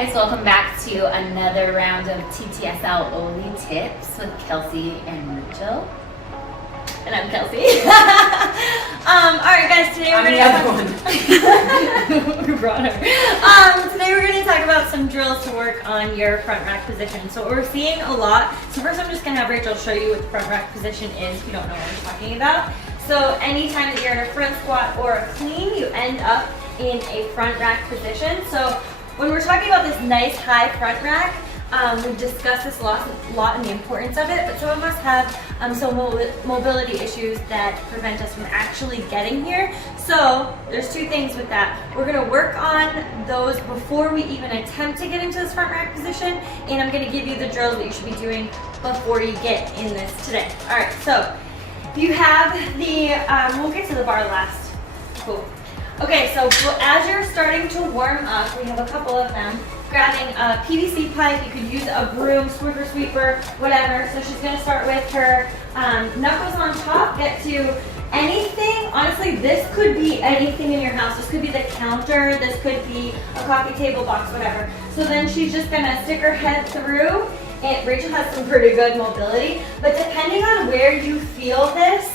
guys, welcome back to another round of TTSL Daily tips with Kelsey and Rachel. And I'm Kelsey. Alright guys, today we're gonna we brought her. Today we're gonna talk about some drills to work on your front rack position. So we're seeing a lot. So first I'm just gonna have Rachel show you what the front rack position is if you don't know what we're talking about. So anytime that you're in a front squat or a clean, you end up in a front rack position. So when we're talking about this nice high front rack, we've discussed this a lot and the importance of it, but some of us have some mobility issues that prevent us from actually getting here. So there's two things with that. We're going to work on those before we even attempt to get into this front rack position, and I'm going to give you the drills that you should be doing before you get in this today. All right, so you have the, we'll get to the bar last. Cool. Okay, so as you're starting to warm up, we have a couple of them. Grabbing a PVC pipe, you could use a broom, Swiffer sweeper, whatever. So she's gonna start with her knuckles on top, get to anything. Honestly, this could be anything in your house. This could be the counter, this could be a coffee table box, whatever. So then she's just gonna stick her head through, and Rachel has some pretty good mobility, but depending on where you feel this,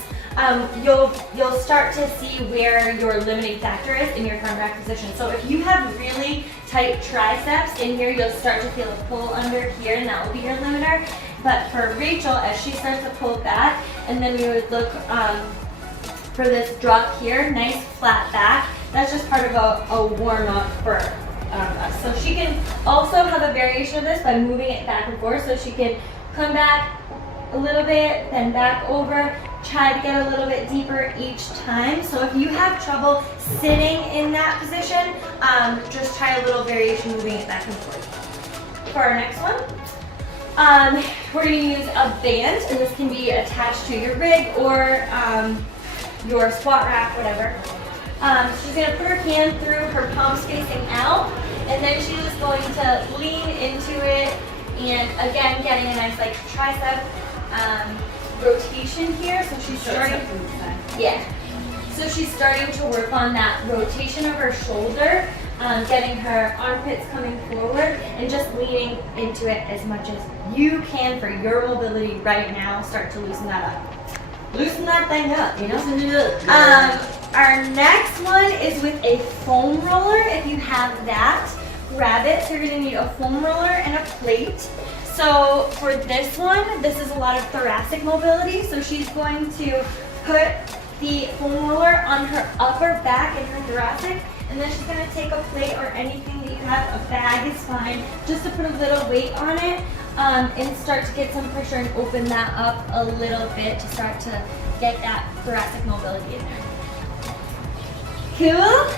you'll start to see where your limiting factor is in your front rack position. So if you have really tight triceps in here, you'll start to feel a pull under here, and that will be your limiter. But for Rachel, as she starts to pull back, and then we would look for this drop here, nice flat back. That's just part of a warm up for us. So she can also have a variation of this by moving it back and forth. So she can come back a little bit, then back over, try to get a little bit deeper each time. So if you have trouble sitting in that position, just try a little variation moving it back and forth. For our next one, we're going to use a band, and this can be attached to your rig or your squat rack, whatever. She's going to put her hand through, her palms facing out, and then she's just going to lean into it, and again getting a nice like tricep rotation here. So she's starting, so she's starting to work on that rotation of her shoulder, getting her armpits coming forward and just leaning into it as much as you can for your mobility right now. Start to loosen that up. Loosen that thing up, you know? Our next one is with a foam roller. If you have that, grab it. So you're gonna need a foam roller and a plate. So for this one, this is a lot of thoracic mobility. So she's going to put the foam roller on her upper back and her thoracic, and then she's going to take a plate or anything that you have, a bag is fine, just to put a little weight on it and start to get some pressure and open that up a little bit to start to get that thoracic mobility in there. Cool?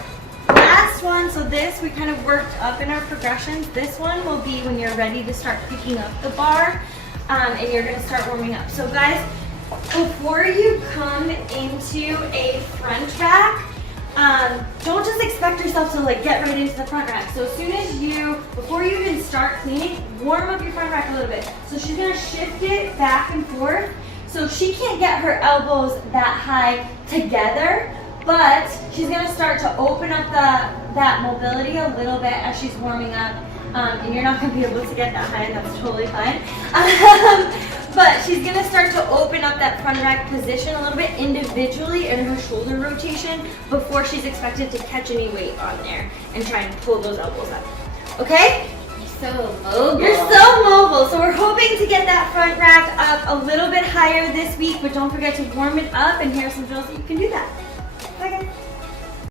Last one, so this we kind of worked up in our progressions. This one will be when you're ready to start picking up the bar and you're going to start warming up. So guys, before you come into a front rack, don't just expect yourself to like get right into the front rack. So as soon as before you even start cleaning, warm up your front rack a little bit. So she's going to shift it back and forth. So she can't get her elbows that high together, but she's going to start to open up that mobility a little bit as she's warming up. And you're not going to be able to get that high, and that's totally fine. But she's going to start to open up that front rack position a little bit individually in her shoulder rotation before she's expected to catch any weight on there and try and pull those elbows up. Okay? So mobile. You're so mobile. So we're hoping to get that front rack up a little bit higher this week, but don't forget to warm it up, and here are some drills that you can do that.